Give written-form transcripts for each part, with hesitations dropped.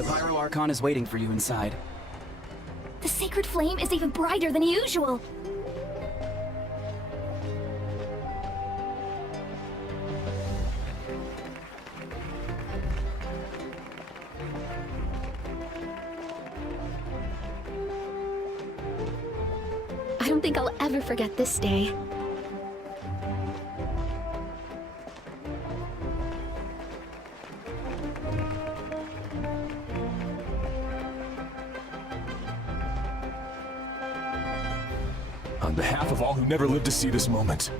The Pyro Archon is waiting for you inside. The sacred flame is even brighter than usual. I don't think I'll ever forget this day. On behalf of all who never lived to see this moment.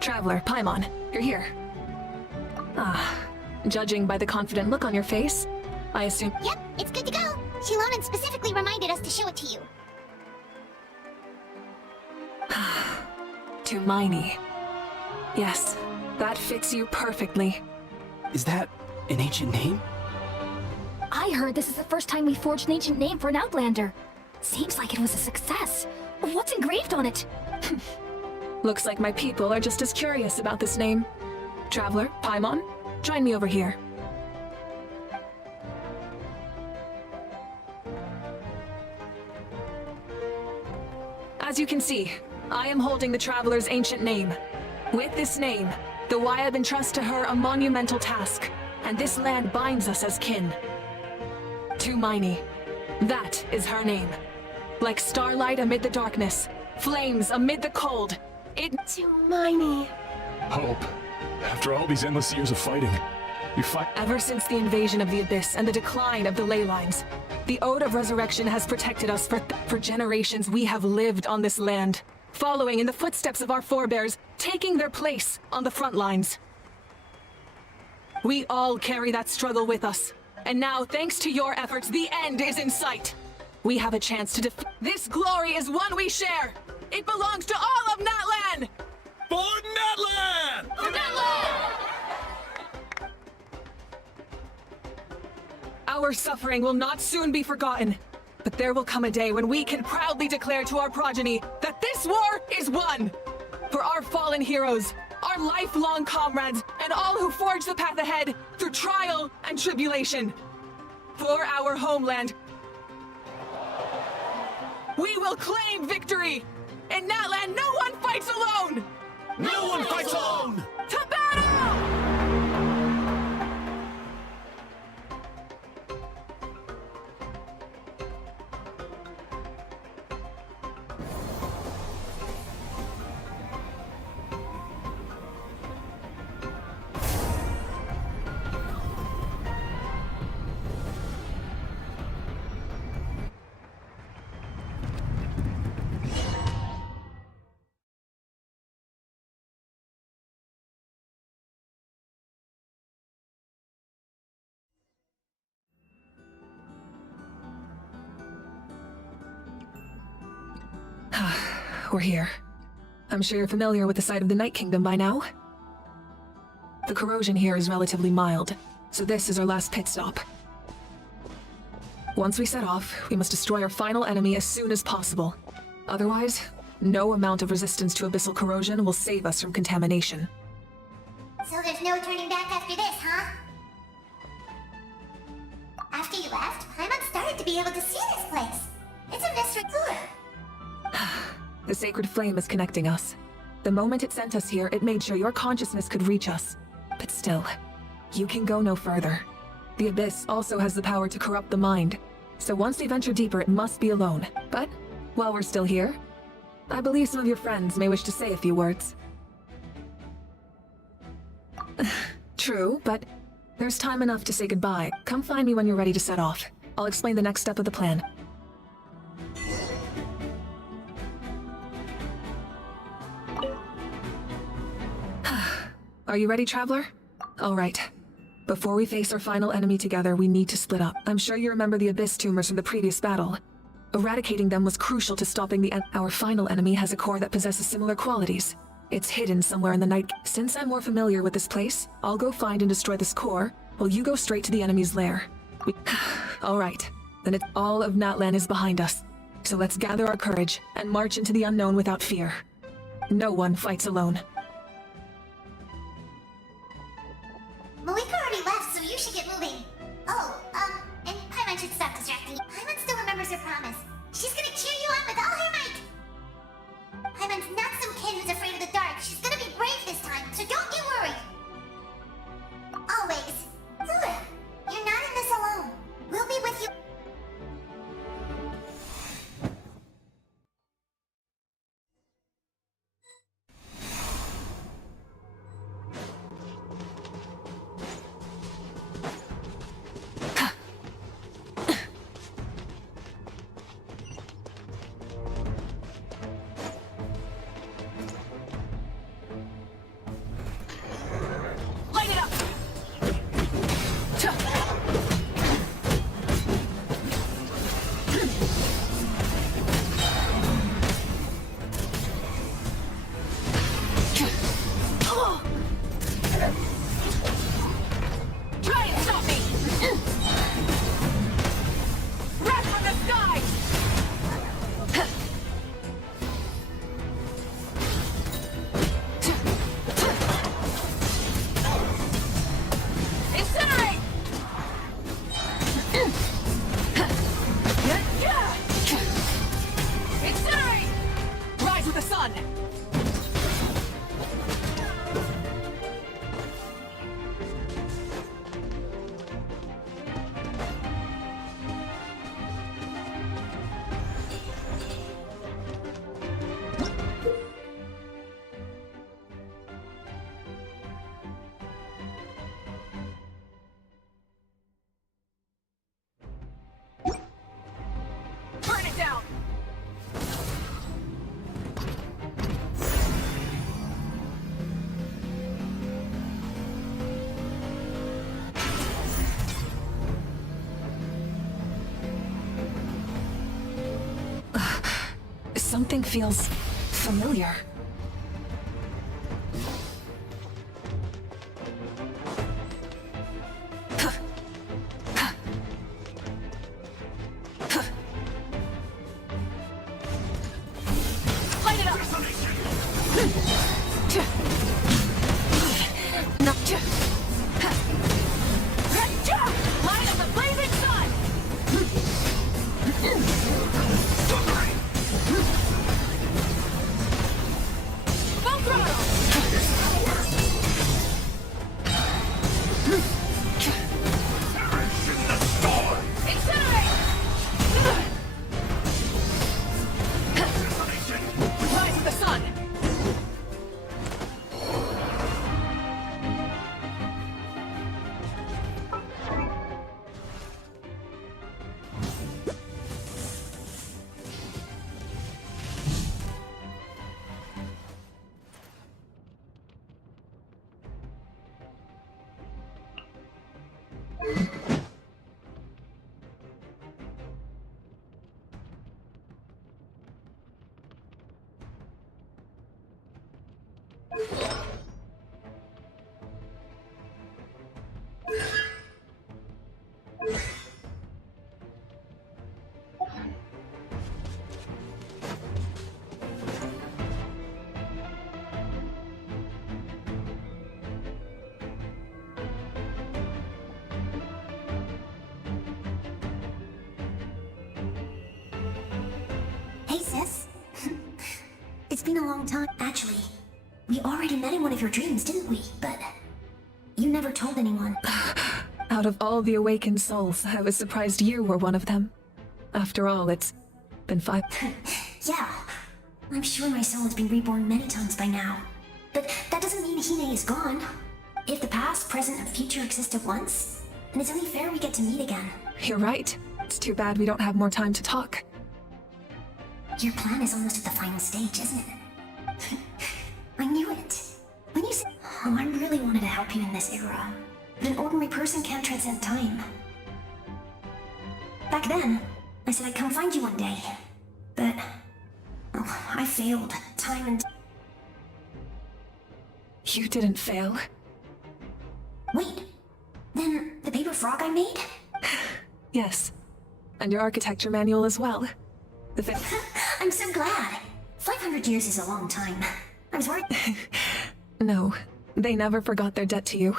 Traveler, Paimon, you're here. Judging by the confident look on your face, I assume— Yep, it's good to go. Shilonen specifically reminded us to show it to you. To Miney. Yes, that fits you perfectly. Is that an ancient name? I heard this is the first time we forged an ancient name for an Outlander. Seems like it was a success. What's engraved on it? Looks like my people are just as curious about this name. Traveler, Paimon, join me over here. As you can see, I am holding the Traveler's ancient name. With this name, the Wyab entrusts to her a monumental task, and this land binds us as kin. To Miney. That is her name. Like starlight amid the darkness, flames amid the cold, To Miney. Hope. After all these endless years of fighting, you fight— Ever since the invasion of the Abyss and the decline of the ley lines, the Ode of Resurrection has protected us for generations. We have lived on this land, following in the footsteps of our forebears, taking their place on the front lines. We all carry that struggle with us, and now, thanks to your efforts, the end is in sight. We have a chance to defeat— This glory is one we share! It belongs to all of Natlan! For Natlan! For Natlan! Our suffering will not soon be forgotten, but there will come a day when we can proudly declare to our progeny that this war is won! For our fallen heroes, our lifelong comrades, and all who forge the path ahead through trial and tribulation. For our homeland, we will claim victory! In Natlan, no one fights alone! No one fights alone! To battle! We're here. I'm sure you're familiar with the site of the Night Kingdom by now. The corrosion here is relatively mild, so this is our last pit stop. Once we set off, we must destroy our final enemy as soon as possible. Otherwise, no amount of resistance to abyssal corrosion will save us from contamination. So there's no turning back after this, huh? After you left, Paimon started to be able to see this place. It's a mystery tour. The sacred flame is connecting us. The moment it sent us here, it made sure your consciousness could reach us. But still, you can go no further. The Abyss also has the power to corrupt the mind. So once we venture deeper, it must be alone. But, while we're still here, I believe some of your friends may wish to say a few words. True, but there's time enough to say goodbye. Come find me when you're ready to set off. I'll explain the next step of the plan. Are you ready, Traveler? All right. Before we face our final enemy together, we need to split up. I'm sure you remember the Abyss tumors from the previous battle. Eradicating them was crucial to stopping the Our final enemy has a core that possesses similar qualities. It's hidden somewhere in the night. Since I'm more familiar with this place, I'll go find and destroy this core, while you go straight to the enemy's lair. All right. Then all of Natlan is behind us. So let's gather our courage and march into the unknown without fear. No one fights alone. Malika already left, so you should get moving. Oh, and Paimon should stop distracting you. Paimon still remembers her promise. She's gonna cheer you on with all her might. Paimon's not some kid who's afraid of the dark. She's gonna be brave this time, so don't get worried. Always. You're not in this alone. We'll be with you. Something feels familiar. Light it up! Light of the blazing sun! Full throttle! Incinerate! Rise of the sun! Hey, sis. It's been a long time. Actually, we already met in one of your dreams, didn't we? But you never told anyone. Out of all the awakened souls, I was surprised you were one of them. After all, it's been 5... Yeah, I'm sure my soul has been reborn many times by now. But that doesn't mean Hime is gone. If the past, present, and future exist at once, then it's only fair we get to meet again. You're right. It's too bad we don't have more time to talk. Your plan is almost at the final stage, isn't it? I knew it. When you said, oh, I really wanted to help you in this era. But an ordinary person can't transcend time. Back then, I said I'd come find you one day. But, oh, I failed, time and... You didn't fail. Wait, then the paper frog I made? Yes. And your architecture manual as well. I'm so glad. 500 years is a long time. I was worried. No, they never forgot their debt to you.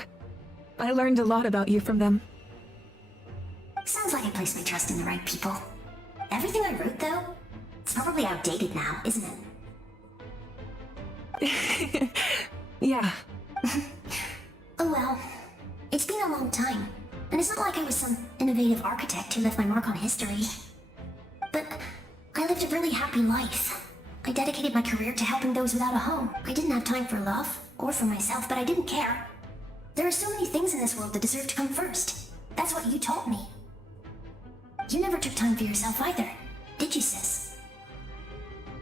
I learned a lot about you from them. Sounds like I placed my trust in the right people. Everything I wrote, though, it's probably outdated now, isn't it? Yeah. Oh well. It's been a long time, and it's not like I was some innovative architect who left my mark on history. But I lived a really happy life. I dedicated my career to helping those without a home. I didn't have time for love, or for myself, but I didn't care. There are so many things in this world that deserve to come first. That's what you taught me. You never took time for yourself either, did you, sis?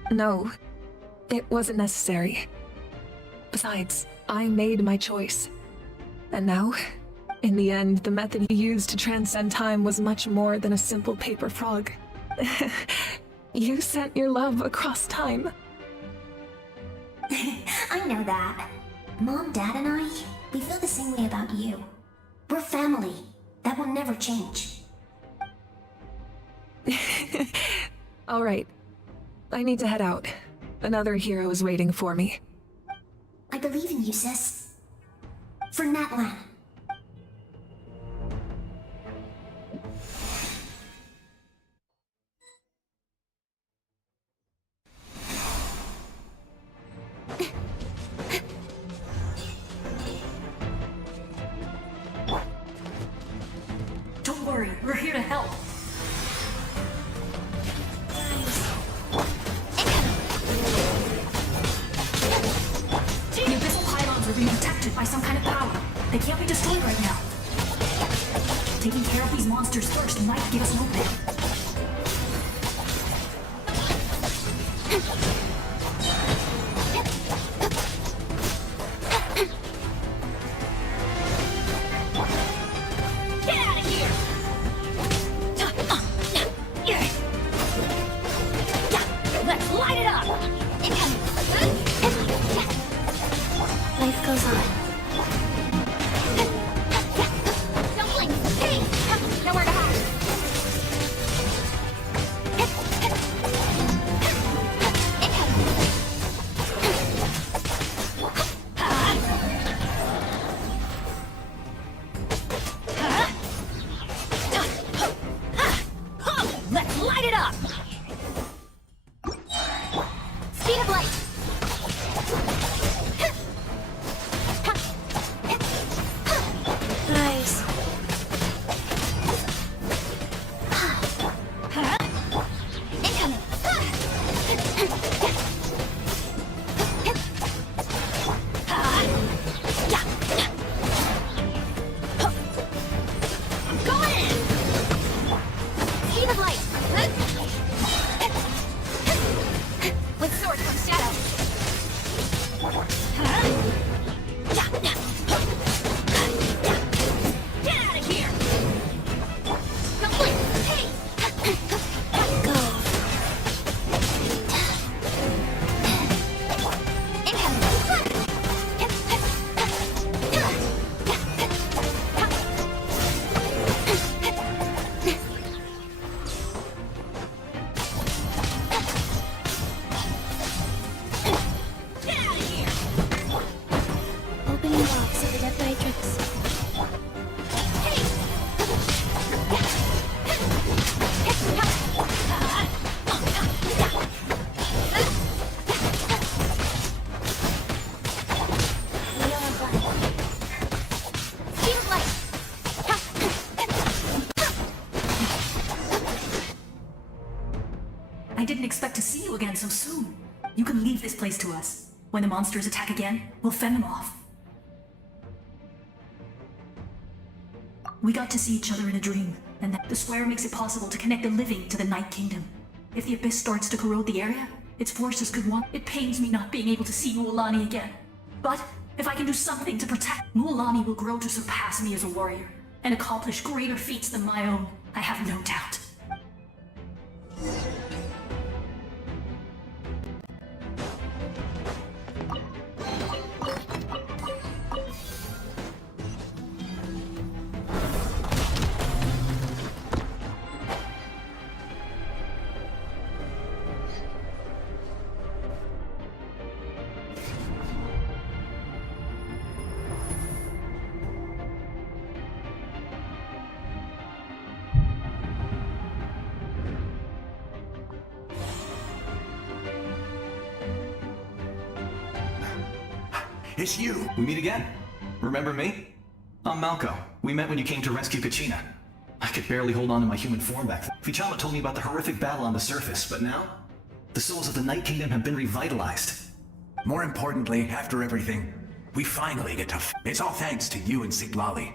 No, it wasn't necessary. Besides, I made my choice. And now, in the end, the method you used to transcend time was much more than a simple paper frog. You sent your love across time. I know that. Mom, Dad, and I, we feel the same way about you. We're family. That will never change. All right. I need to head out. Another hero is waiting for me. I believe in you, sis. For Natlan. Don't worry, we're here to help. The abyssal pylons are being protected by some kind of power. They can't be destroyed right now. Taking care of these monsters first might give us an opening. Life goes on. Don't blink! Hey! Nowhere to hide! Let's light it up! Speed of light! Nice. Incoming. Go in! Speed of light. With sword comes shadow. Get out of here! Don't blink! Hey! Go. Get out of here! Opening box of the Death Matrix. Speed of light. I didn't expect to see you again so soon. You can leave this place to us. When the monsters attack again, we'll fend them off. We got to see each other in a dream, and the square makes it possible to connect the living to the Night Kingdom. If the abyss starts to corrode the area, its forces could want. It pains me not being able to see Mualani again. But if I can do something to protect, Mualani will grow to surpass me as a warrior and accomplish greater feats than my own. I have no doubt. it's you. We meet again. Remember me? I'm Malco. We met when you came to rescue Kachina. I could barely hold on to my human form back then. Fichama told me about the horrific battle on the surface, but now, the souls of the Night Kingdom have been revitalized. More importantly, after everything, we finally get to it's all thanks to you and Siglali.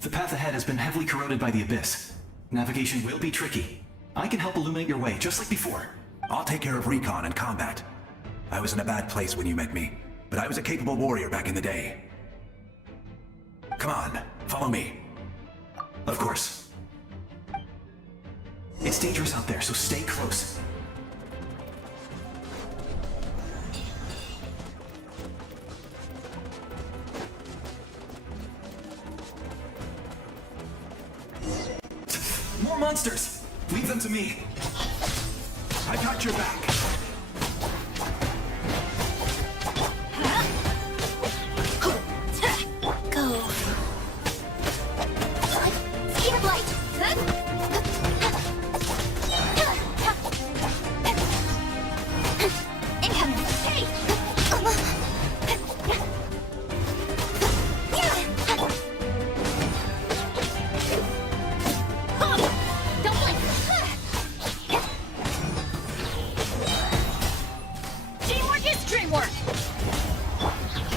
The path ahead has been heavily corroded by the Abyss. Navigation will be tricky. I can help illuminate your way, just like before. I'll take care of recon and combat. I was in a bad place when you met me, but I was a capable warrior back in the day. Come on, follow me. Of course. It's dangerous out there, so stay close. More monsters! Leave them to me. I got your back. Go. Speed of light! Incoming! Hey! Don't blink! Teamwork is dreamwork!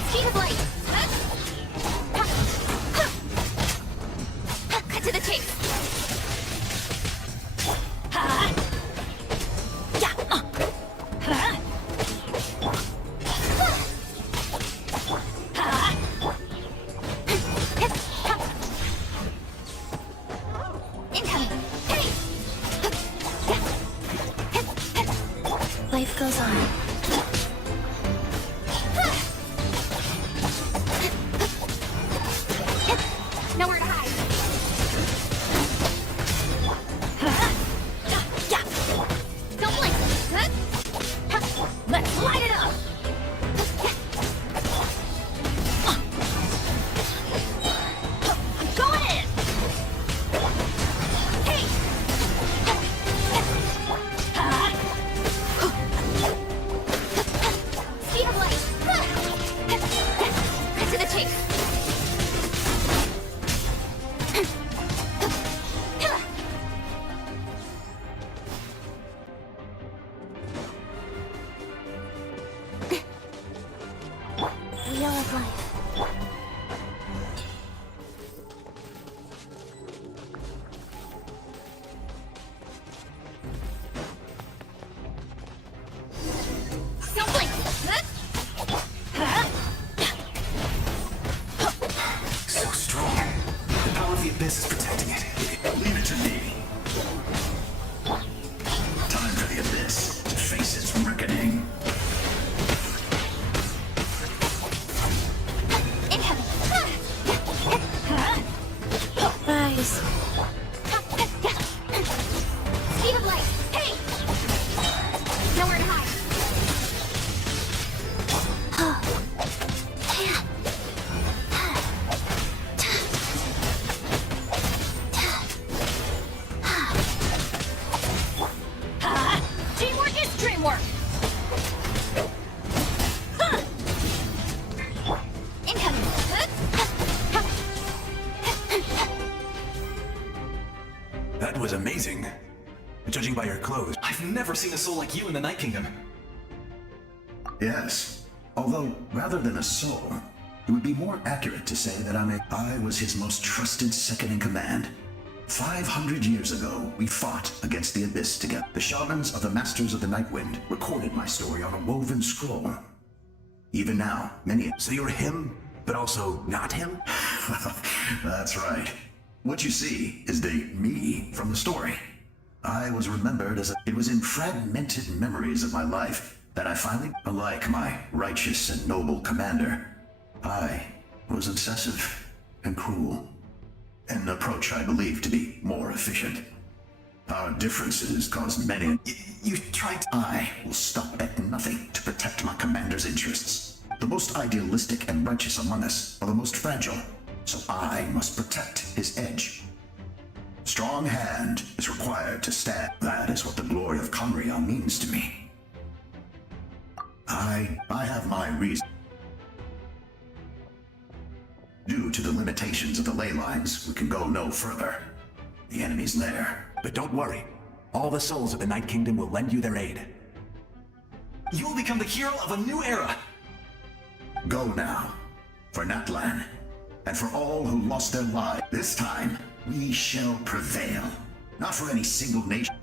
Speed of light! Cut to the chase! Incoming! Hey! Life goes on. Nowhere to hide! Don't blink! Let's light it up! I'm going in! Hey! Speed of light! Cut to the chase! Wheel of life. Don't blink! So strong. The power of the Abyss is protecting it. Leave it to me. Time for the Abyss to face its reckoning. Incoming! Rise. Speed of light! Hey! Nowhere to hide! Teamwork is dreamwork! Incoming! That was amazing. Judging by your clothes. I've never seen a soul like you in the Night Kingdom. Yes. Although, rather than a soul, it would be more accurate to say that I was his most trusted second-in-command. 500 years ago, we fought against the Abyss together. The shamans of the Masters of the Nightwind recorded my story on a woven scroll. Even now, many... So you're him, but also not him? That's right. What you see is the me from the story. I was remembered as it was in fragmented memories of my life that I finally, unlike my righteous and noble commander, I was obsessive and cruel. An approach I believe to be more efficient. Our differences caused many... You tried to... I will stop at nothing to protect my commander's interests. The most idealistic and righteous among us are the most fragile, so I must protect his edge. Strong hand is required to stand. That is what the glory of Conria means to me. I have my reason. Due to the limitations of the ley lines, we can go no further. The enemy's there. But don't worry. All the souls of the Night Kingdom will lend you their aid. You will become the hero of a new era! Go now. For Natlan. And for all who lost their lives. This time, we shall prevail. Not for any single nation.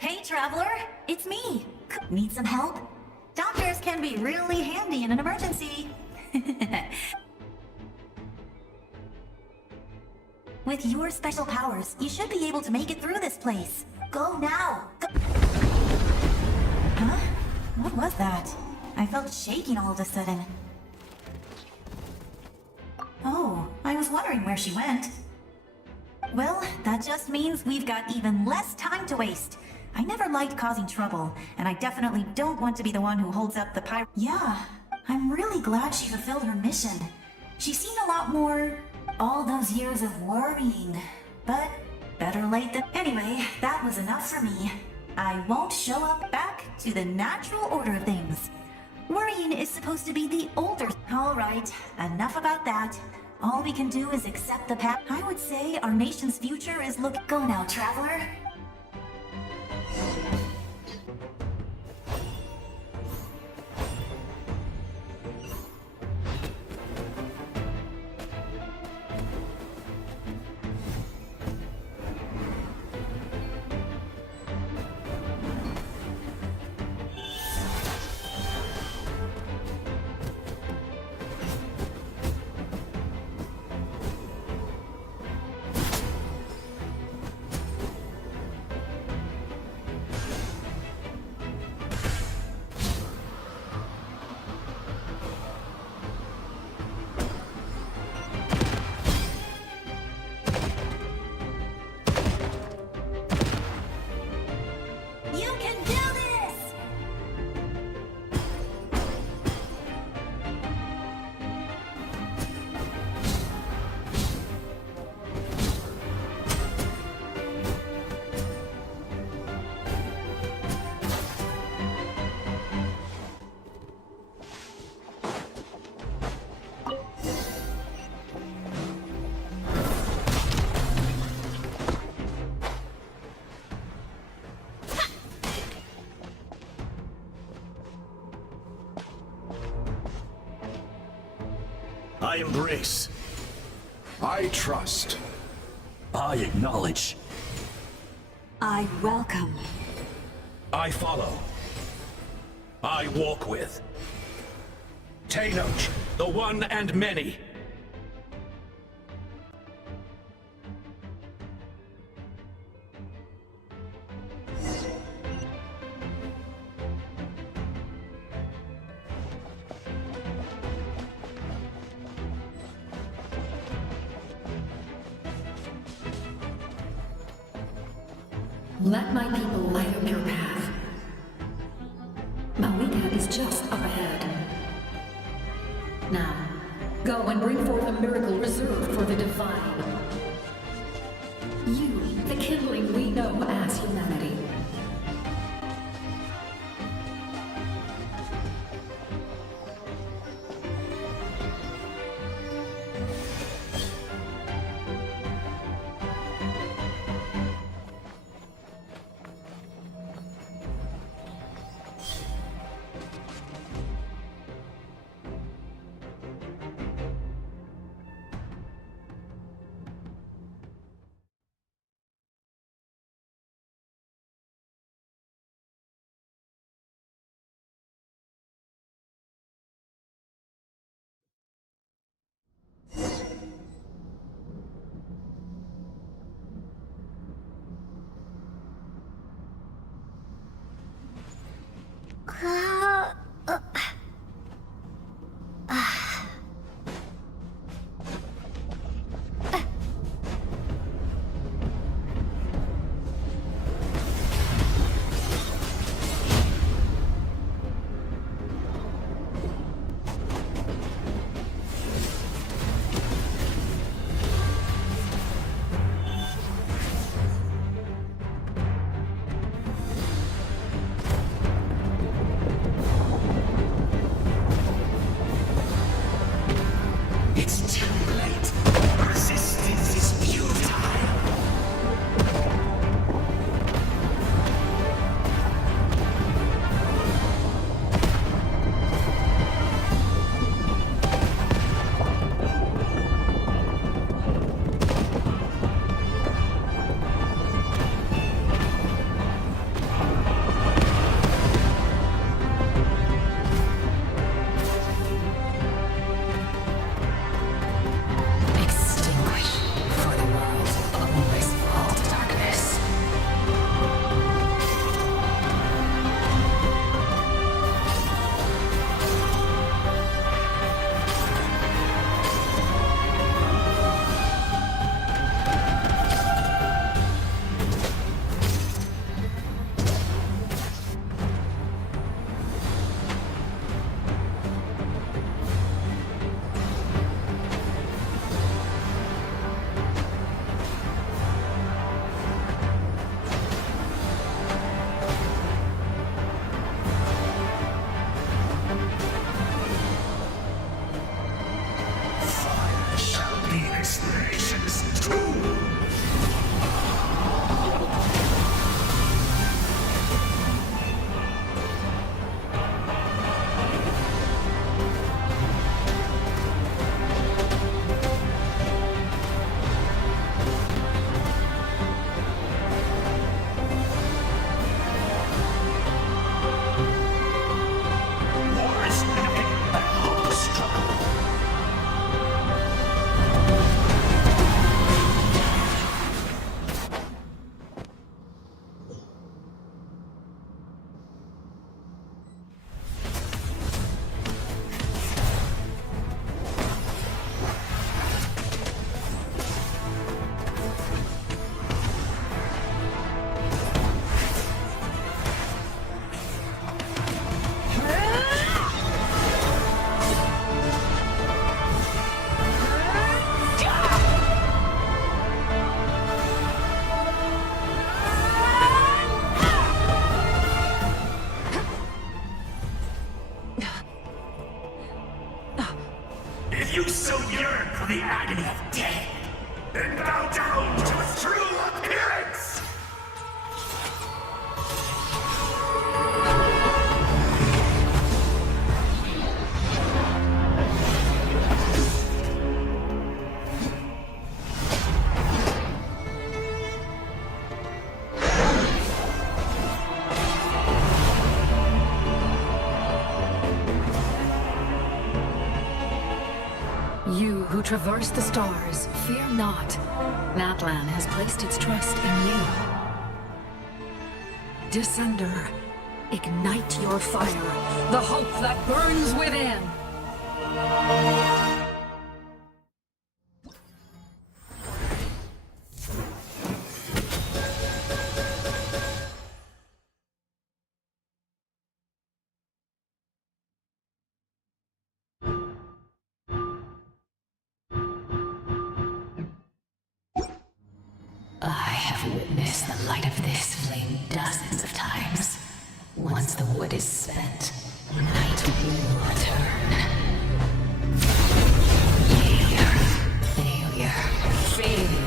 Hey, traveler, it's me. Need some help? Doctors can be really handy in an emergency. With your special powers, you should be able to make it through this place. Go now! Huh? What was that? I felt shaking all of a sudden. Oh, I was wondering where she went. Well, that just means we've got even less time to waste. I never liked causing trouble, and I definitely don't want to be the one who holds up the pirate. Yeah, I'm really glad she fulfilled her mission. She seemed a lot more... all those years of worrying. But better late than... Anyway, that was enough for me. I won't show up back to the natural order of things. Worrying is supposed to be the older... Alright, enough about that. All we can do is accept the path. I would say our nation's future is look... Go now, traveler. I embrace. I trust. I acknowledge. I welcome. I follow. I walk with. Tenoch, the one and many. Let my people light up your path. Malika is just up ahead. Now, go and bring forth a miracle reserved for the divine. You, the kindling we know as humanity. traverse the stars, fear not. Natlan has placed its trust in you. Descender, ignite your fire, the hope that burns within! I have witnessed the light of this flame dozens of times. Once the wood is spent, night will return. Failure. Failure. Failure.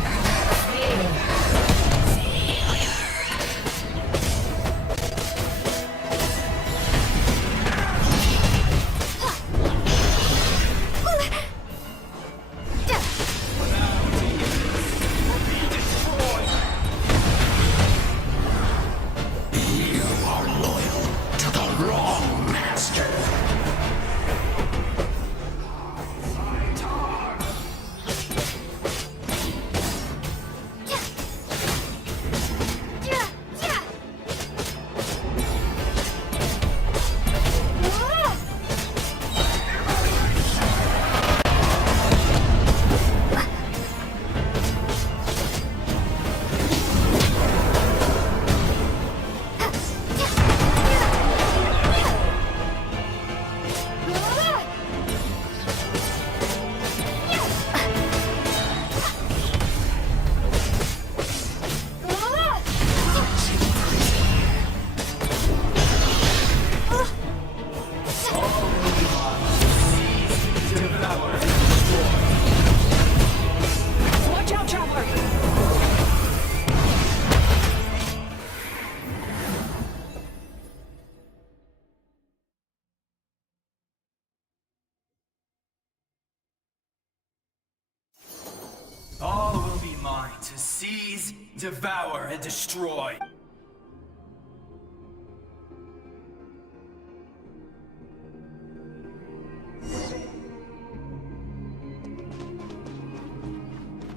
All will be mine to seize, devour, and destroy.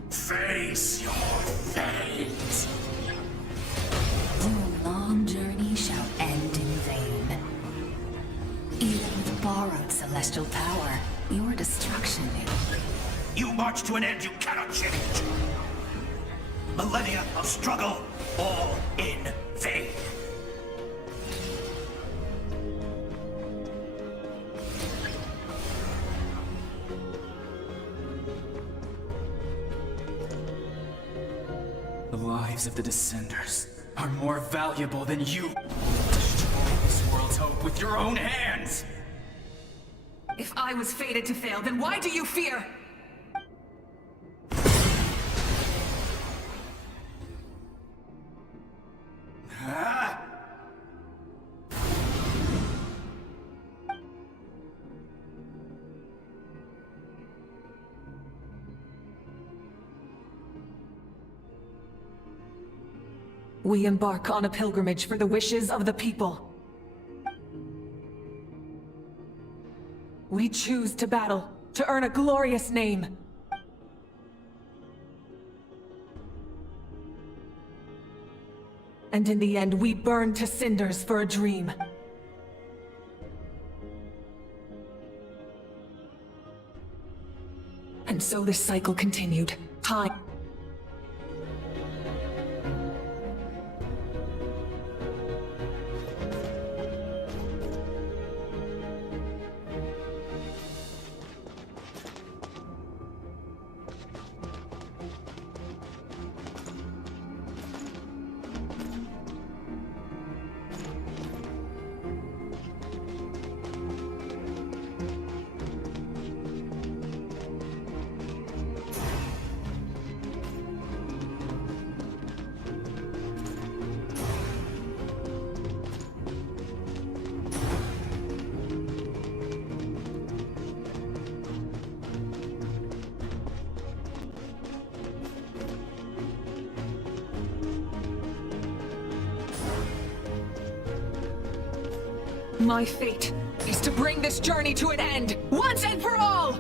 Face your fate. Your long journey shall end in vain. Even with borrowed celestial power, your destruction You march to an end you cannot change. Millennia of struggle, all in vain. The lives of the Descenders are more valuable than you. Destroy this world's hope with your own hands! If I was fated to fail, then why do you fear? Ah! We embark on a pilgrimage for the wishes of the people. We choose to battle, to earn a glorious name. And in the end, we burn to cinders for a dream. And so this cycle continued. Time. My fate is to bring this journey to an end, once and for all!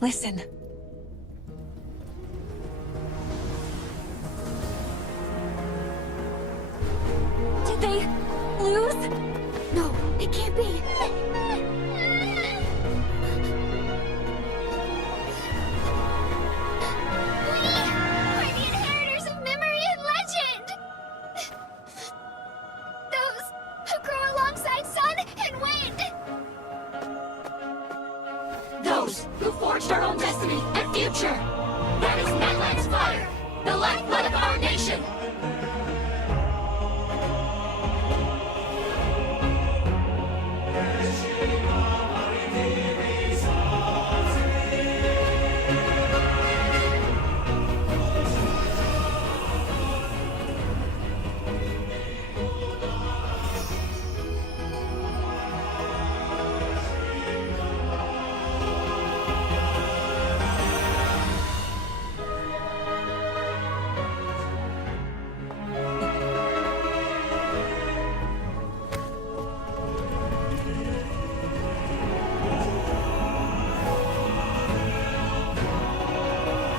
Listen. Did they lose? No, it can't be. We're the inheritors of memory and legend! Those who grow alongside sun and wind! Those who forged our own destiny and future. That is Natlan's fire, the lifeblood of our nation.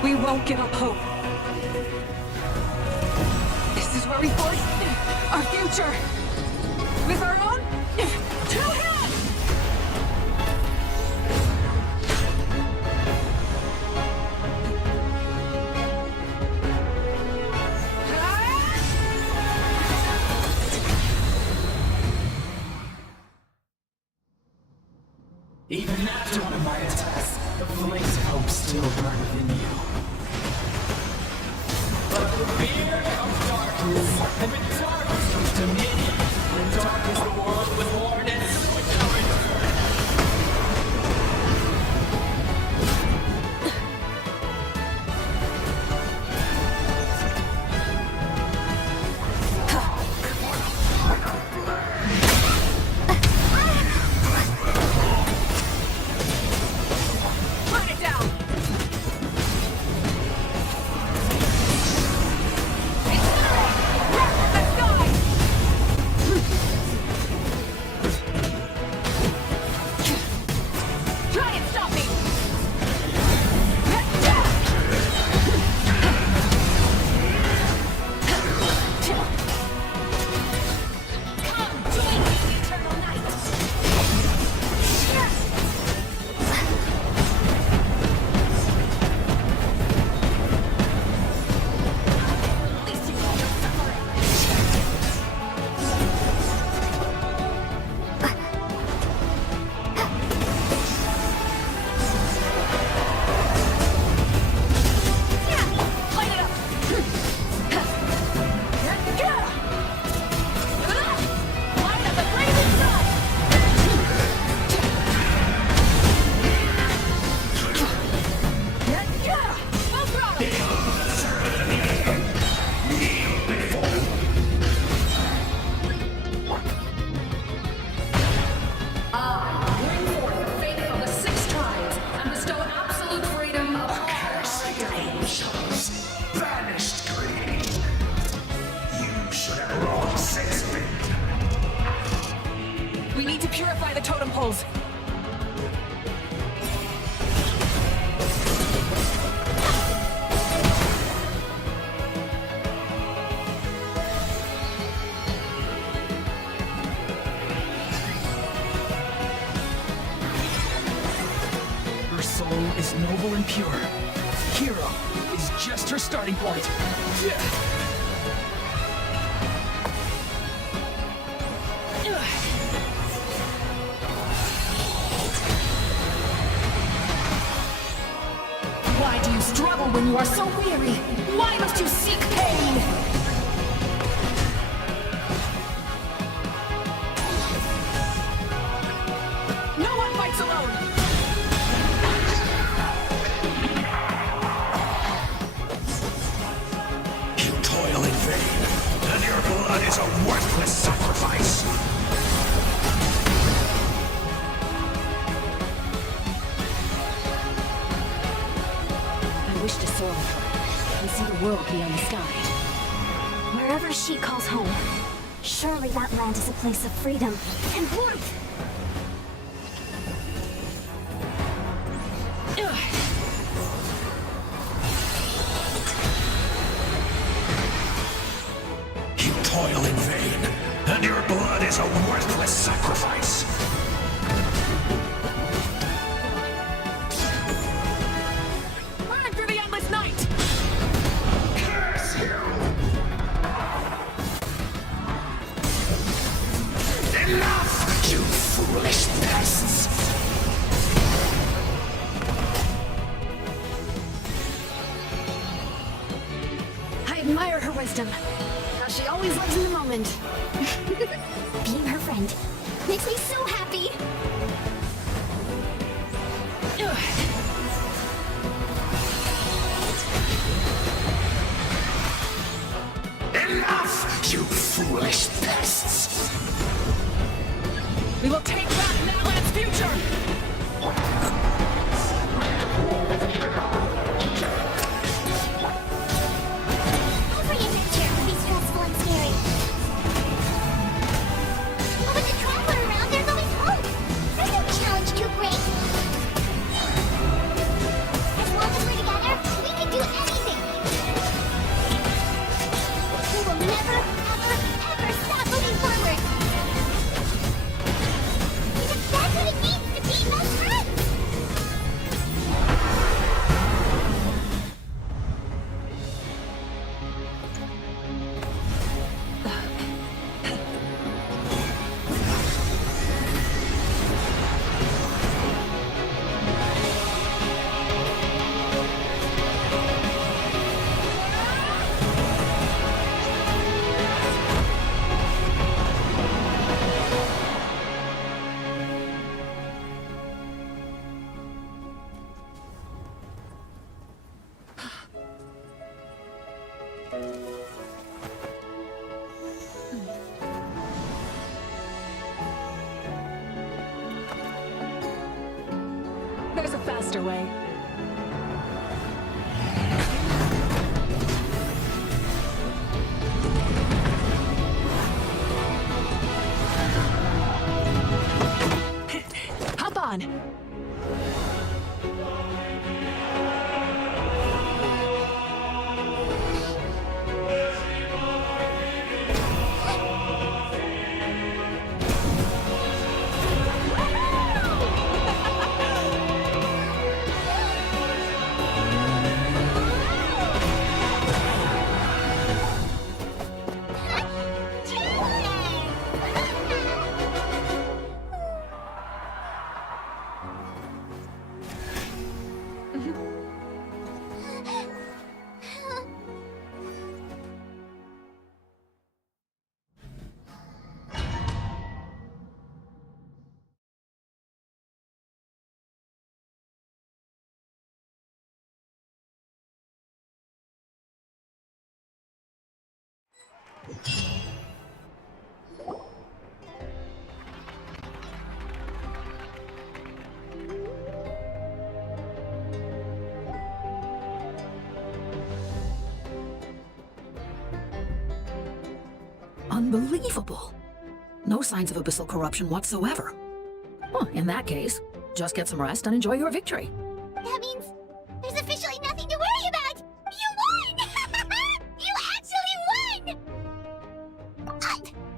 We won't give up hope. This is where we forge our future. With our own two hands! Even after one of my attacks, the flames of hope still burn within you. But the fear of darkness, and with darkness comes dominion. When darkness the world with hornets, Burn it down! Try and stop me! Come, join me in eternal night. At least you know you're suffering. Light it up! Light up the blazing sun! Full throttle! I bring forth the faith of the six tribes and bestow absolute freedom of Banished greed. You should have long since been. We need to purify the totem poles. her soul is noble and pure. Hero is just her starting point. Why do you struggle when you are so weary? Why must you seek pain? No one fights alone! You toil in vain, and your blood is a worthless sacrifice. I wish to soar and see the world beyond the sky. Wherever she calls home, surely that land is a place of freedom and warmth. toil in vain, and your blood is a worthless sacrifice. Burn through the endless night! Curse you! Enough, you foolish pests! I admire her wisdom. How she always lives in the moment. Being her friend makes me so happy. Enough, you foolish pests! We will take back Natlan's future! Every adventure can be stressful and scary. But with the traveler around, there's always hope. There's no challenge too great. As long as we're together, we can do anything. We will never, ever, ever stop moving forward. Because that's what it means to be best friends. There's a faster way. Hop on! Unbelievable. No signs of abyssal corruption whatsoever. Well, in that case, just get some rest and enjoy your victory. That means there's officially nothing to worry about! You won! You actually won!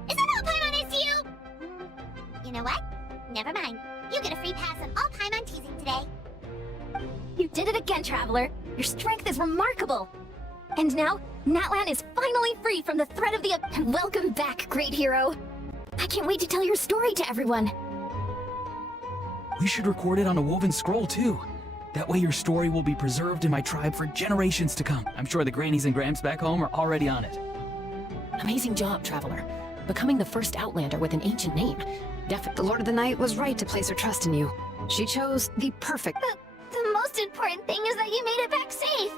Is that all Paimon is to you? You know what? Never mind. You get a free pass on all Paimon teasing today. You did it again, Traveler. Your strength is remarkable. And now, Natlan is finally free from the threat of the... Welcome back, great hero. I can't wait to tell your story to everyone. We should record it on a woven scroll, too. That way your story will be preserved in my tribe for generations to come. I'm sure the grannies and gramps back home are already on it. Amazing job, Traveler. Becoming the first Outlander with an ancient name. The Lord of the Night was right to place her trust in you. She chose the perfect... The most important thing is that you made it back safe.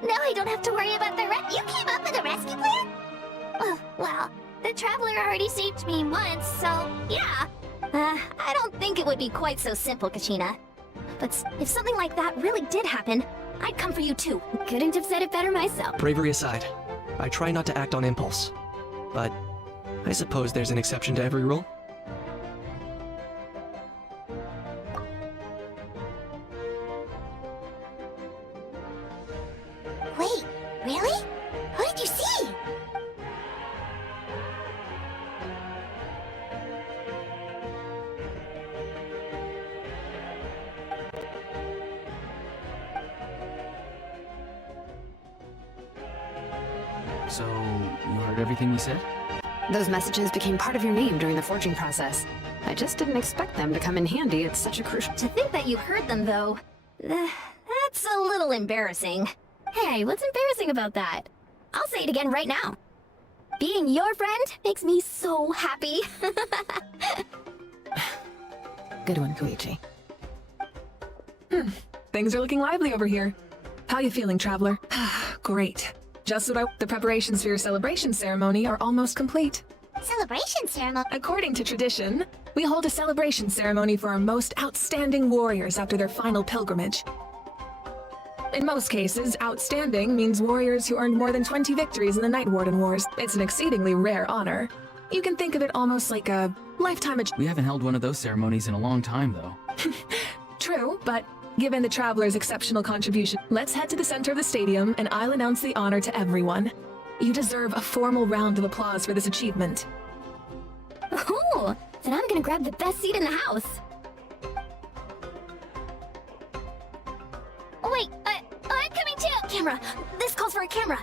Now I don't have to worry about the You came up with a rescue plan? Well, the Traveler already saved me once, so yeah. I don't think it would be quite so simple, Kachina. But if something like that really did happen, I'd come for you too. Couldn't have said it better myself. Bravery aside, I try not to act on impulse. But I suppose there's an exception to every rule. Wait, really? What did you see? So, you heard everything we said? Those messages became part of your name during the forging process. I just didn't expect them to come in handy at such a crucial... To think that you heard them, though, that's a little embarrassing. Hey, what's embarrassing about that? I'll say it again right now. Being your friend makes me so happy. Good one, Koichi. Things are looking lively over here. How you feeling, traveler? Great. Just what the preparations for your celebration ceremony are almost complete. Celebration ceremony? According to tradition, we hold a celebration ceremony for our most outstanding warriors after their final pilgrimage. In most cases, outstanding means warriors who earned more than 20 victories in the Night Warden Wars. It's an exceedingly rare honor. You can think of it almost like a lifetime achievement. We haven't held one of those ceremonies in a long time, though. True, but given the traveler's exceptional contribution, let's head to the center of the stadium and I'll announce the honor to everyone. You deserve a formal round of applause for this achievement. Ooh, then I'm gonna grab the best seat in the house. Oh, wait, I'm coming too! Camera! This calls for a camera!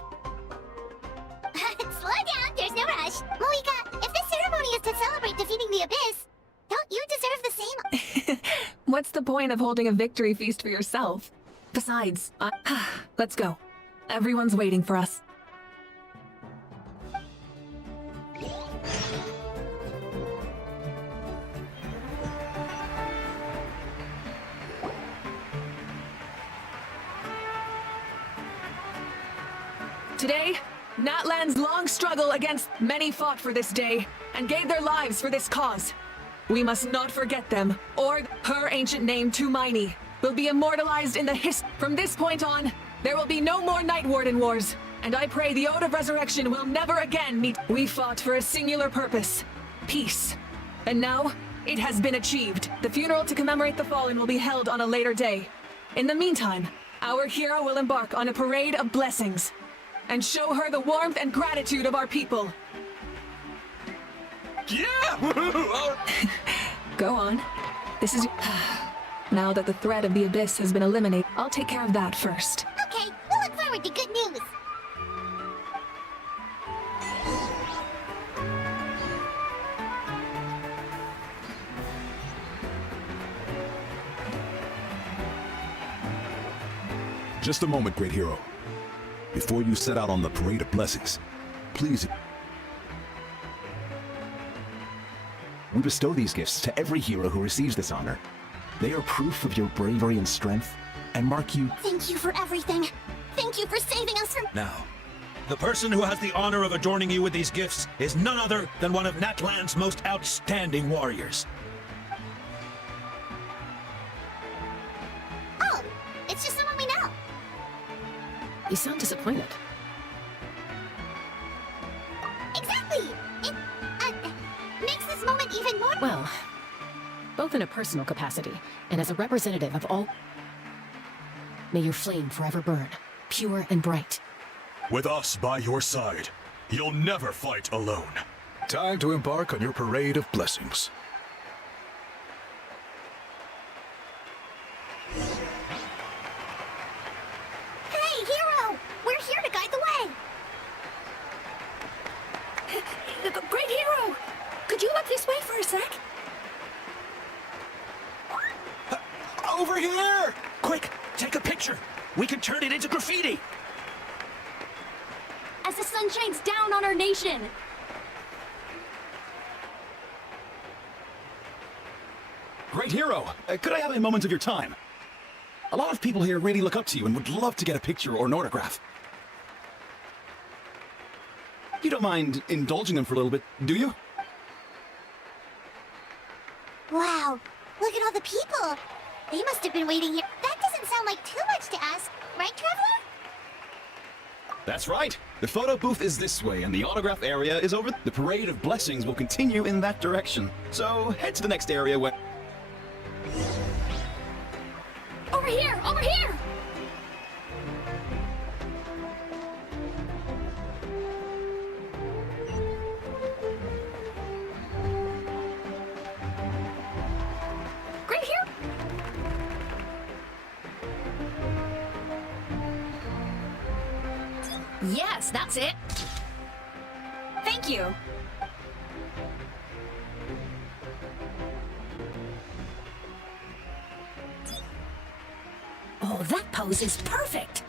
Slow down, there's no rush. Moika, if this ceremony is to celebrate defeating the Abyss, don't you deserve the same? What's the point of holding a victory feast for yourself? Besides, let's go. Everyone's waiting for us. Today, Natlan's long struggle against many fought for this day and gave their lives for this cause. We must not forget them, or her ancient name, Tumaini, will be immortalized in the From this point on, there will be no more Night Warden Wars, and I pray the Ode of Resurrection will never again meet. We fought for a singular purpose, peace. And now, it has been achieved. The funeral to commemorate the fallen will be held on a later day. In the meantime, our hero will embark on a parade of blessings and show her the warmth and gratitude of our people. Yeah! Go on. This is... Now that the threat of the Abyss has been eliminated, I'll take care of that first. Okay, we'll look forward to good news. Just a moment, great hero. Before you set out on the parade of blessings, please... We bestow these gifts to every hero who receives this honor. They are proof of your bravery and strength, and mark you... Thank you for everything. Thank you for saving us from... Now, the person who has the honor of adorning you with these gifts is none other than one of Natlan's most outstanding warriors. Oh, it's just someone we know. You sound disappointed. Exactly! It, makes this moment even more... Well, both in a personal capacity and as a representative of all... May your flame forever burn, pure and bright. With us by your side, you'll never fight alone. Time to embark on your parade of blessings. Hey, hero! We're here to guide the way! Great hero! Could you look this way for a sec? Over here! Quick, take a picture. We can turn it into graffiti. As the sun shines down on our nation! Great hero! Could I have a moment of your time? A lot of people here really look up to you and would love to get a picture or an autograph. You don't mind indulging them for a little bit, do you? Wow, look at all the people! They must have been waiting here. That doesn't sound like too much to ask, right, Traveler? That's right. The photo booth is this way, and the autograph area is over. The parade of blessings will continue in that direction. So head to the next area where... Over here! Over here! Great here! Yes, that's it! Thank you. Oh, that pose is perfect!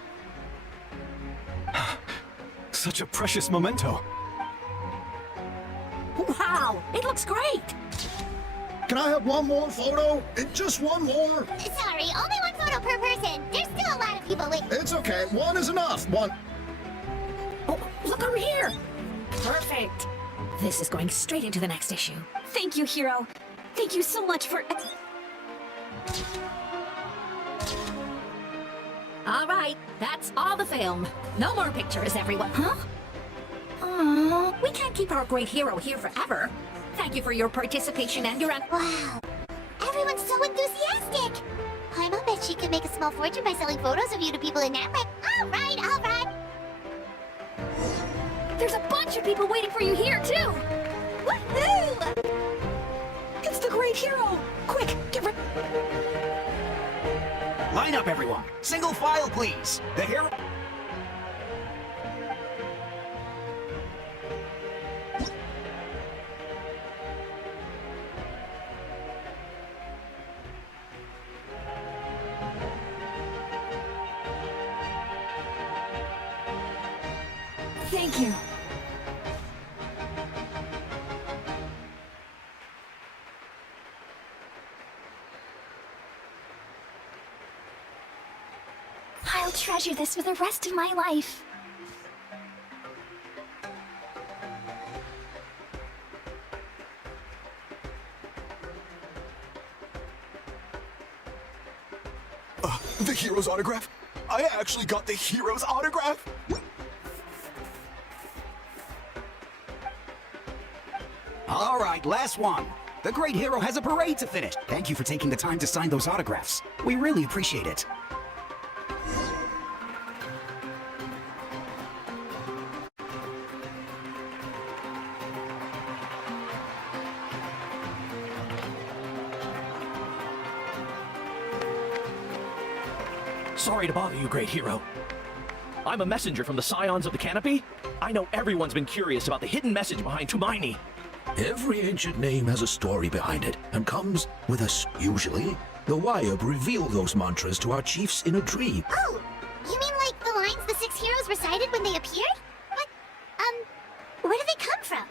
Such a precious memento. Wow, it looks great! Can I have one more photo? Just one more? Sorry, only one photo per person. There's still a lot of people waiting. It's okay. One is enough. One. Oh, look over here! Perfect! This is going straight into the next issue. Thank you, Hero. Thank you so much for... All right, that's all the film. No more pictures, everyone. Huh? We can't keep our great hero here forever. Thank you for your participation and your... Wow. Everyone's so enthusiastic. Paimon bet she could make a small fortune by selling photos of you to people in Natlan. All right, all right. There's a bunch of people waiting for you here, too! Woohoo! It's the great hero! Quick, get ready! Line up, everyone. Single file, please. The hero... Thank you. I'll treasure this for the rest of my life. The hero's autograph? I actually got the hero's autograph? All right, last one. The great hero has a parade to finish. Thank you for taking the time to sign those autographs. We really appreciate it. Sorry to bother you, great hero. I'm a messenger from the Scions of the Canopy. I know everyone's been curious about the hidden message behind Tumaini. Every ancient name has a story behind it, and comes with us. Usually, the Wayab reveal those mantras to our chiefs in a dream. Oh, you mean like the lines the 6 heroes recited when they appeared? What, where do they come from?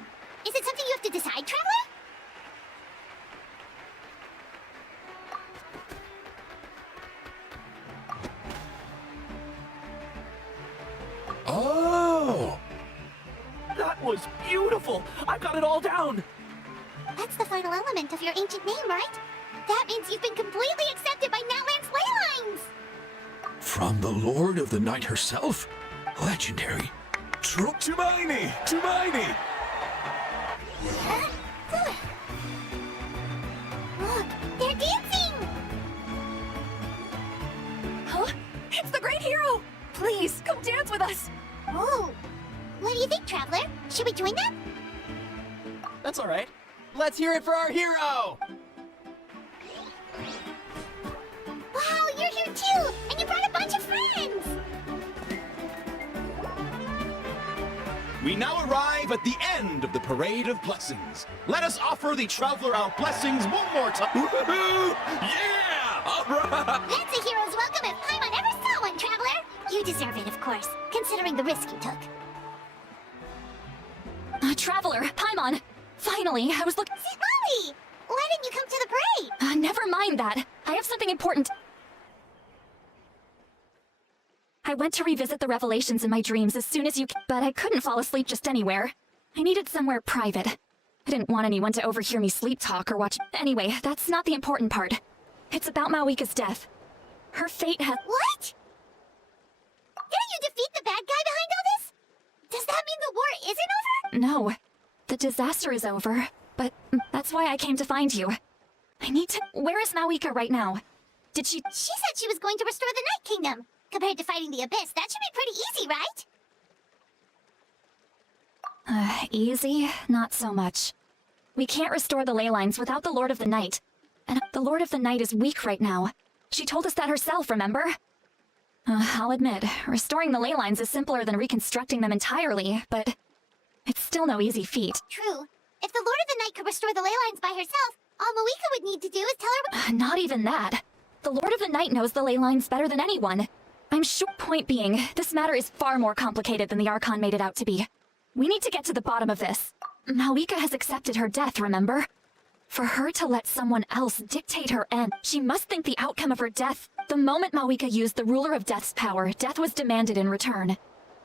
Is it something you have to decide, Traveler? Oh! That was beautiful! I've got it all down! That's the final element of your ancient name, right? That means you've been completely accepted by Natlan's ley lines! From the Lord of the Night herself? Legendary. Tumaini! Tumaini! Look, they're dancing! Huh? It's the great hero! Please, come dance with us! Oh, what do you think, Traveler? Should we join them? That's all right. Let's hear it for our hero! Wow, you're here too! And you brought a bunch of friends! We now arrive at the end of the Parade of Blessings. Let us offer the Traveler our blessings one more time. Woohoo! Yeah! All right! That's a hero's welcome if Paimon ever saw one, Traveler! You deserve it, of course, considering the risk you took. Traveler, Paimon! Finally, I was looking... Molly! Why didn't you come to the parade? Never mind that. I have something important. I went to revisit the revelations in my dreams as soon as you... But I couldn't fall asleep just anywhere. I needed somewhere private. I didn't want anyone to overhear me sleep talk or watch... Anyway, that's not the important part. It's about Mawika's death. Her fate has... What? Didn't you defeat the bad guy behind all this? Does that mean the war isn't over? No. The disaster is over, but that's why I came to find you. I need to... Where is Mawika right now? Did she... She said she was going to restore the Night Kingdom. Compared to fighting the Abyss, that should be pretty easy, right? Easy? Not so much. We can't restore the ley lines without the Lord of the Night. And the Lord of the Night is weak right now. She told us that herself, remember? I'll admit, restoring the ley lines is simpler than reconstructing them entirely, but... It's still no easy feat. True. If the Lord of the Night could restore the ley lines by herself, all Malika would need to do is tell her— Not even that. The Lord of the Night knows the ley lines better than anyone. I'm sure. Point being, this matter is far more complicated than the Archon made it out to be. We need to get to the bottom of this. Malika has accepted her death, remember? For her to let someone else dictate her end, she must think the outcome of her death. The moment Malika used the Ruler of Death's power, death was demanded in return.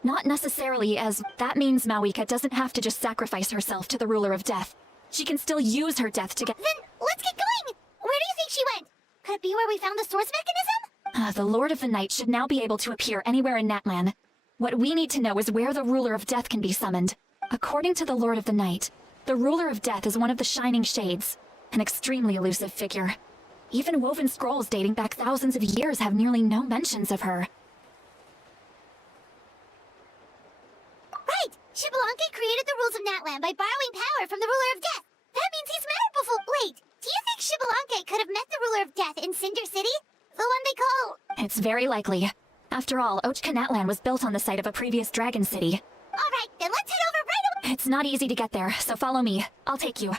Not necessarily, as that means Malika doesn't have to just sacrifice herself to the Ruler of Death. She can still use her death to get— Then, let's get going! Where do you think she went? Could it be where we found the source mechanism? The Lord of the Night should now be able to appear anywhere in Natlan. What we need to know is where the Ruler of Death can be summoned. According to the Lord of the Night, the Ruler of Death is one of the Shining Shades, an extremely elusive figure. Even woven scrolls dating back thousands of years have nearly no mentions of her. Right! Xbalanque created the rules of Natlan by borrowing power from the Ruler of Death. That means he's met her before— Wait, do you think Xbalanque could have met the Ruler of Death in Cinder City? The one they call— It's very likely. After all, Natlan was built on the site of a previous dragon city. Alright, then let's head over right away! It's not easy to get there, so follow me. I'll take you.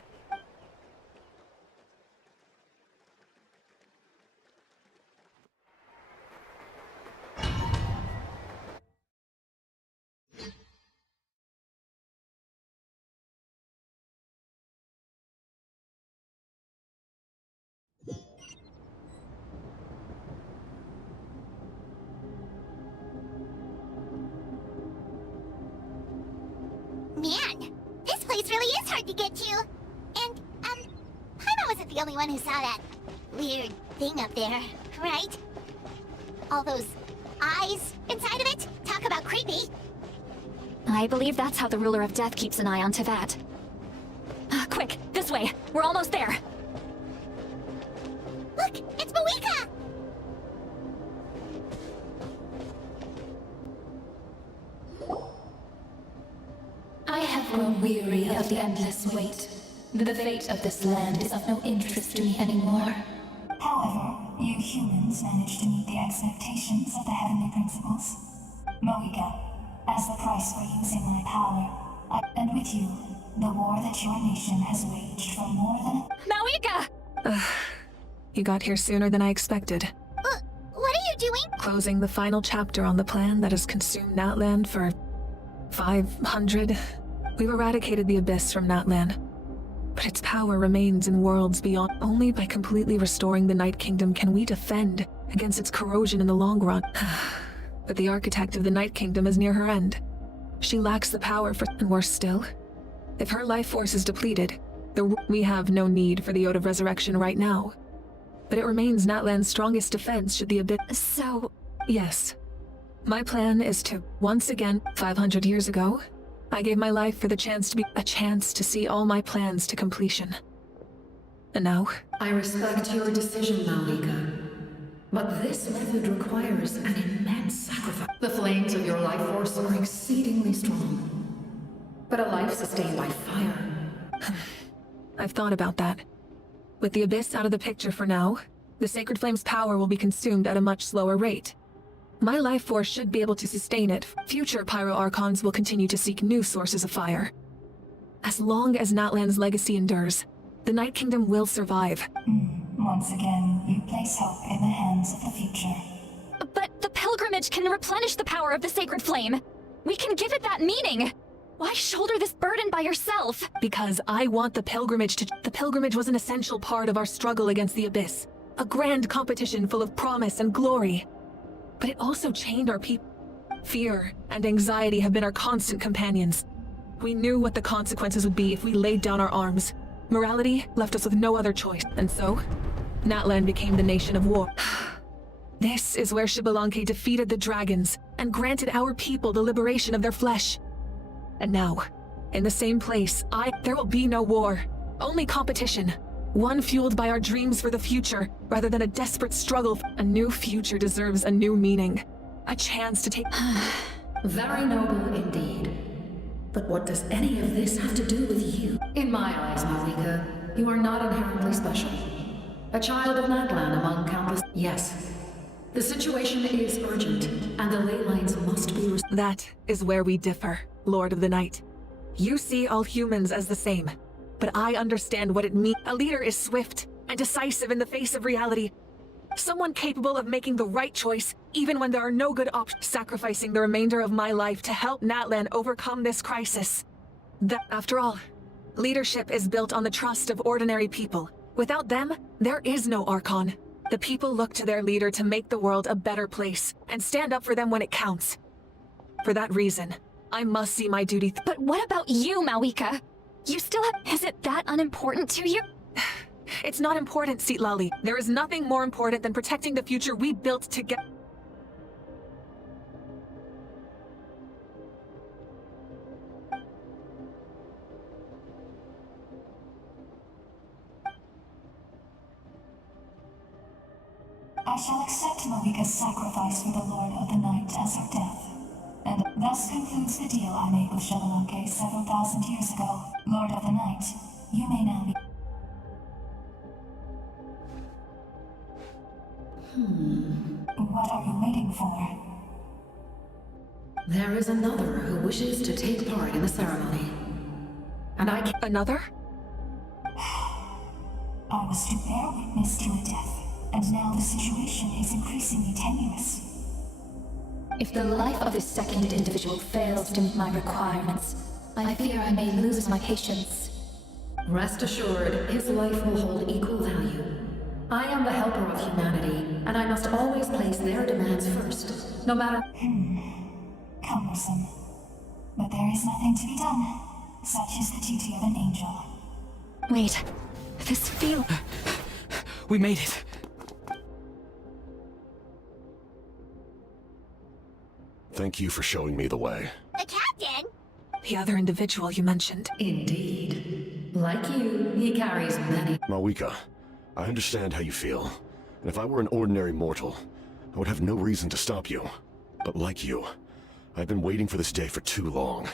Man, this place really is hard to get to. And, Paimon wasn't the only one who saw that weird thing up there, right? All those eyes inside of it? Talk about creepy. I believe that's how the Ruler of Death keeps an eye on Tevat. Quick, this way. We're almost there. Look, it's Malika! I have grown weary of the endless wait. The fate of this land is of no interest to me anymore. However, you humans managed to meet the expectations of the heavenly principles. Malika, as the price for using my power, and with you, the war that your nation has waged for more than— Malika! You got here sooner than I expected. What are you doing? Closing the final chapter on the plan that has consumed Natlan for 500. We've eradicated the Abyss from Natlan, but its power remains in worlds beyond. Only by completely restoring the Night Kingdom can we defend against its corrosion in the long run. But the architect of the Night Kingdom is near her end. She lacks the power for— and worse still, if her life force is depleted, we have no need for the Ode of Resurrection right now. But it remains Natlan's strongest defense should the Abyss— So— Yes. My plan is to, once again, 500 years ago, I gave my life for the chance to be— a chance to see all my plans to completion. And now— I respect your decision, Malika. But this method requires an immense sacrifice. The flames of your life force are exceedingly strong. But a life sustained by fire— I've thought about that. With the Abyss out of the picture for now, the Sacred Flame's power will be consumed at a much slower rate. My life force should be able to sustain it. Future Pyro-Archons will continue to seek new sources of fire. As long as Natlan's legacy endures, the Night Kingdom will survive. Once again, you place hope in the hands of the future. But the pilgrimage can replenish the power of the Sacred Flame. We can give it that meaning. Why shoulder this burden by yourself? Because I want the pilgrimage to— The pilgrimage was an essential part of our struggle against the Abyss. A grand competition full of promise and glory. But it also chained our people. Fear and anxiety have been our constant companions. We knew what the consequences would be if we laid down our arms. Morality left us with no other choice. And so, Natlan became the nation of war. This is where Xbalanque defeated the dragons and granted our people the liberation of their flesh. And now, in the same place, there will be no war, only competition. One fueled by our dreams for the future, rather than a desperate struggle. A new future deserves a new meaning. A chance to take— Very noble indeed. But what does any of this have to do with you? In my eyes, Malika, you are not inherently special. A child of Natlan among countless— Yes. The situation is urgent, and the ley lines must be— That is where we differ, Lord of the Night. You see all humans as the same, but I understand what it means. A leader is swift and decisive in the face of reality. Someone capable of making the right choice, even when there are no good options. Sacrificing the remainder of my life to help Natlan overcome this crisis. After all, leadership is built on the trust of ordinary people. Without them, there is no Archon. The people look to their leader to make the world a better place, and stand up for them when it counts. For that reason, I must see my duty. But what about you, Malika? You still have— Is it that unimportant to you? It's not important, Citlali. There is nothing more important than protecting the future we built together. I shall accept Malika's sacrifice for the Lord of the Night as her death. And thus concludes the deal I made with Shadowlanke several thousand years ago. Lord of the Night, you may now be... What are you waiting for? There is another who wishes to take part in the ceremony. And I can— Another? I was to bear witness to a death, and now the situation is increasingly tenuous. If the life of this second individual fails to meet my requirements, I fear I may lose my patience. Rest assured, his life will hold equal value. I am the helper of humanity, and I must always place their demands first, no matter— Cumbersome. But there is nothing to be done. Such is the duty of an angel. Wait, this feel— We made it. Thank you for showing me the way. The captain? The other individual you mentioned. Indeed. Like you, he carries many— Malika, I understand how you feel. And if I were an ordinary mortal, I would have no reason to stop you. But like you, I've been waiting for this day for too long,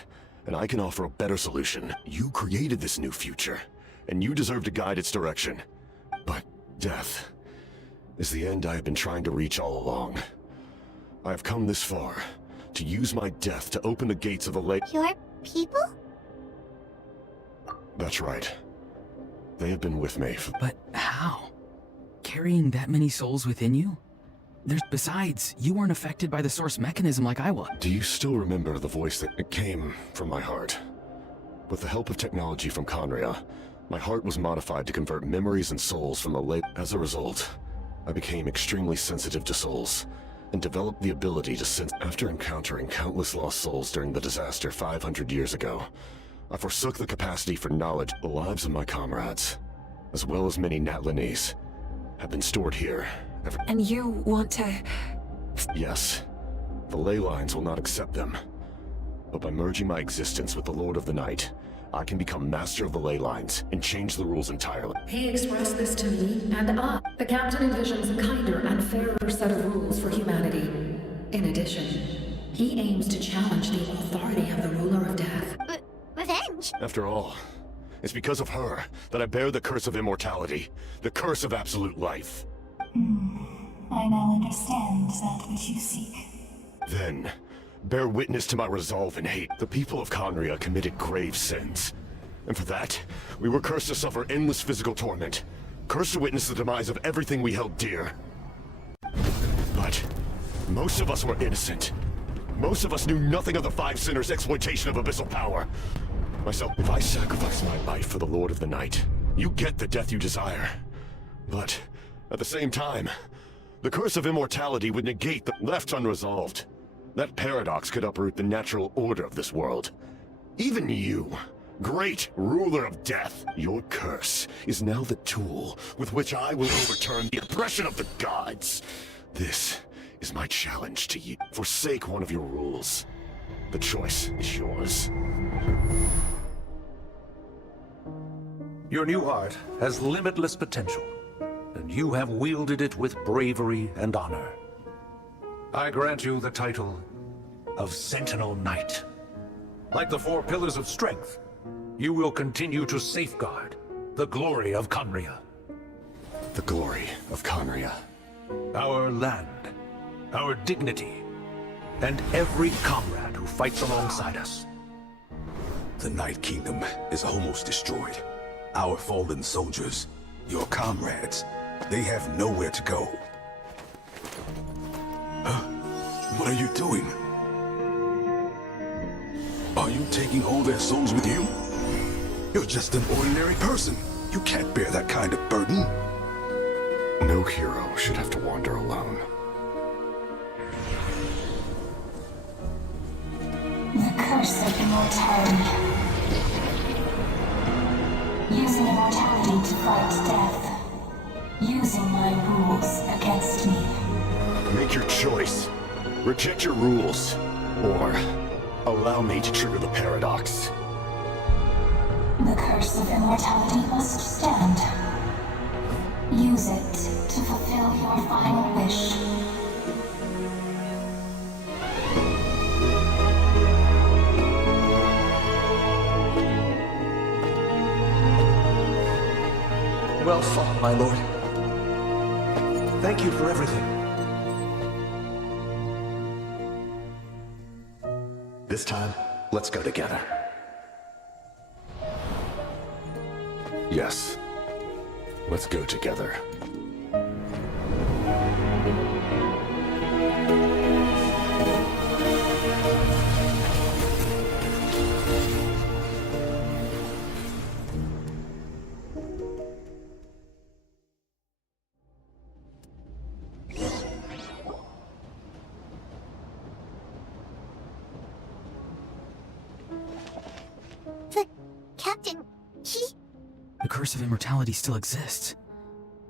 and I can offer a better solution. You created this new future, and you deserve to guide its direction. But death is the end I have been trying to reach all along. I have come this far to use my death to open the gates of the lake. Your people? That's right. They have been with me for— But how? Carrying that many souls within you? Besides, you weren't affected by the source mechanism like I was. Do you still remember the voice that came from my heart? With the help of technology from Conria, my heart was modified to convert memories and souls from the lake. As a result, I became extremely sensitive to souls, and developed the ability to sense. After encountering countless lost souls during the disaster 500 years ago, I forsook the capacity for knowledge. The lives of my comrades, as well as many Natlanese, have been stored here. And you want to— Yes. The ley lines will not accept them. But by merging my existence with the Lord of the Night, I can become master of the ley lines and change the rules entirely. He expressed this to me, and the captain envisions a kinder and fairer set of rules for humanity. In addition, he aims to challenge the authority of the ruler of death. Revenge? After all, it's because of her that I bear the curse of immortality, the curse of absolute life. I now understand that which you seek. Then, bear witness to my resolve and hate. The people of Conria committed grave sins. And for that, we were cursed to suffer endless physical torment. Cursed to witness the demise of everything we held dear. But most of us were innocent. Most of us knew nothing of the Five Sinners' exploitation of abyssal power. Myself, if I sacrifice my life for the Lord of the Night, you get the death you desire. But at the same time, the curse of immortality would negate the left unresolved. That paradox could uproot the natural order of this world. Even you, great ruler of death, your curse is now the tool with which I will overturn the oppression of the gods. This is my challenge to you. Forsake one of your rules. The choice is yours. Your new heart has limitless potential, and you have wielded it with bravery and honor. I grant you the title of Sentinel Knight. Like the four pillars of strength, you will continue to safeguard the glory of Conria. The glory of Conria. Our land, our dignity, and every comrade who fights alongside us. The Night Kingdom is almost destroyed. Our fallen soldiers, your comrades, they have nowhere to go. Huh? What are you doing? Are you taking all their souls with you? You're just an ordinary person. You can't bear that kind of burden. No hero should have to wander alone. The curse of immortality. Using immortality to fight death. Using my rules against me. Make your choice. Reject your rules. Or allow me to trigger the paradox. The curse of immortality must stand. Use it to fulfill your final wish. Well fought, my lord. Thank you for everything. This time, let's go together. Yes. Let's go together. The captain, The curse of immortality still exists.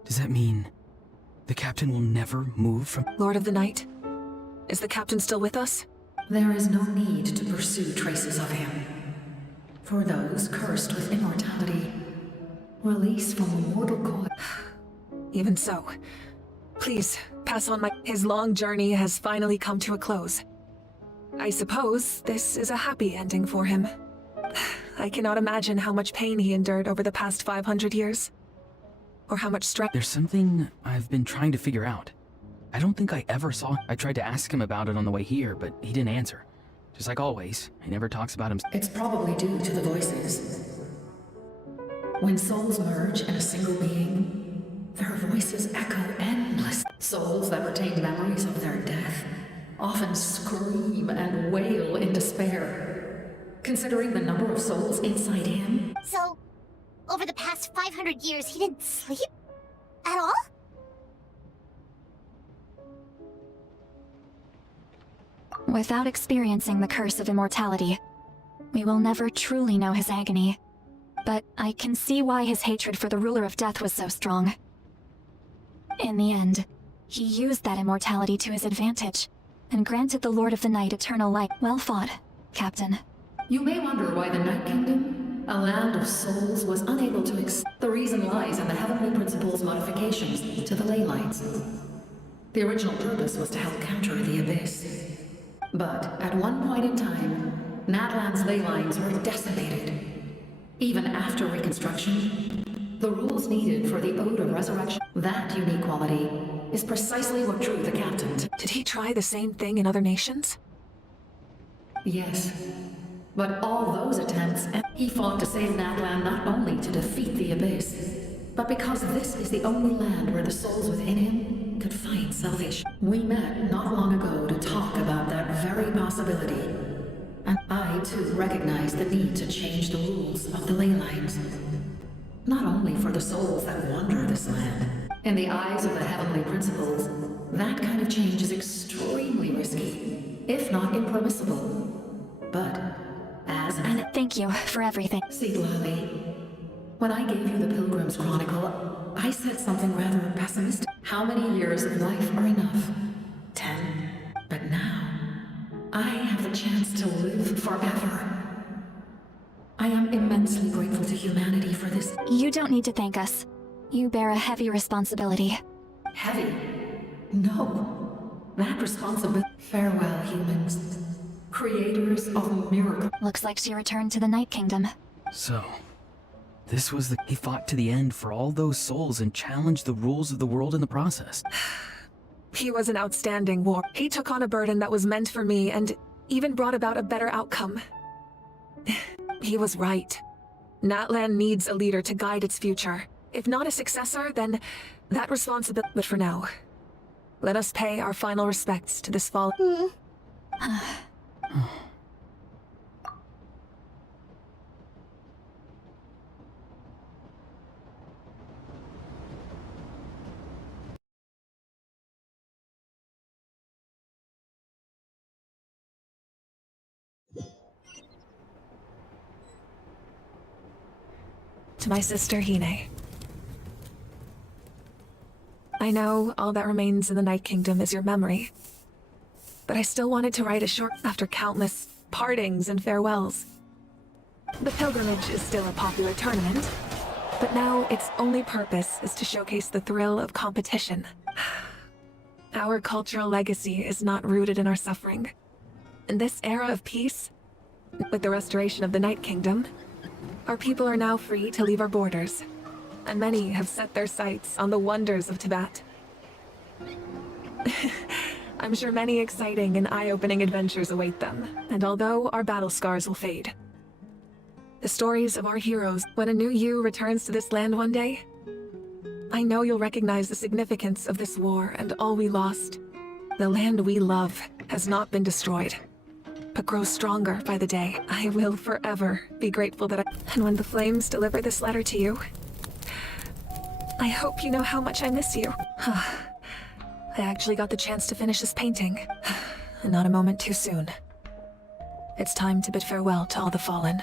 Does that mean the captain will never move from— Lord of the Night? Is the captain still with us? There is no need to pursue traces of him. For those cursed with immortality, release from mortal coil. Even so, please pass on my— His long journey has finally come to a close. I suppose this is a happy ending for him. I cannot imagine how much pain he endured over the past 500 years. Or how much stress— There's something I've been trying to figure out. I don't think I ever saw— I tried to ask him about it on the way here, but he didn't answer. Just like always, he never talks about him. It's probably due to the voices. When souls merge in a single being, their voices echo endless. Souls that retained memories of their death often scream and wail in despair. Considering the number of souls inside him. So, over the past 500 years, he didn't sleep? At all? Without experiencing the curse of immortality, we will never truly know his agony. But I can see why his hatred for the ruler of death was so strong. In the end, he used that immortality to his advantage, and granted the Lord of the Night eternal life. Well fought, Captain. You may wonder why the Night Kingdom, a land of souls, was unable to The reason lies in the Heavenly Principle's modifications to the ley lines. The original purpose was to help counter the Abyss. But at one point in time, Natlan's ley lines were decimated. Even after reconstruction, the rules needed for the Ode of Resurrection, that unique quality, is precisely what drew the captain. Did he try the same thing in other nations? Yes. But all those attempts, he fought to save Natlan not only to defeat the Abyss, but because this is the only land where the souls within him could find salvation. We met not long ago to talk about that very possibility, and I too recognized the need to change the rules of the ley lines. Not only for the souls that wander this land. In the eyes of the Heavenly Principles, that kind of change is extremely risky, if not impermissible. But as an— Thank you for everything. See, Lolly, when I gave you the Pilgrim's Chronicle, I said something rather pessimistic. How many years of life are enough? 10. But now, I have the chance to live forever. I am immensely grateful to humanity for this. You don't need to thank us. You bear a heavy responsibility. Heavy? No. That responsibility— Farewell, humans. Creators of miracles. Looks like she returned to the Night Kingdom. So, this was he fought to the end for all those souls and challenged the rules of the world in the process. He was an outstanding warrior. He took on a burden that was meant for me and even brought about a better outcome. He was right. Natlan needs a leader to guide its future. If not a successor, then that responsibility. But for now, let us pay our final respects to this fallen. To my sister Hine. I know all that remains in the Night Kingdom is your memory, but I still wanted to write a short after countless partings and farewells. The pilgrimage is still a popular tournament, but now its only purpose is to showcase the thrill of competition. Our cultural legacy is not rooted in our suffering. In this era of peace, with the restoration of the Night Kingdom, our people are now free to leave our borders, and many have set their sights on the wonders of Tibet. I'm sure many exciting and eye-opening adventures await them, and although our battle scars will fade, the stories of our heroes, when a new you returns to this land one day, I know you'll recognize the significance of this war and all we lost. The land we love has not been destroyed, but grows stronger by the day. I will forever be grateful that And when the flames deliver this letter to you, I hope you know how much I miss you. I actually got the chance to finish this painting, and not a moment too soon. It's time to bid farewell to all the fallen.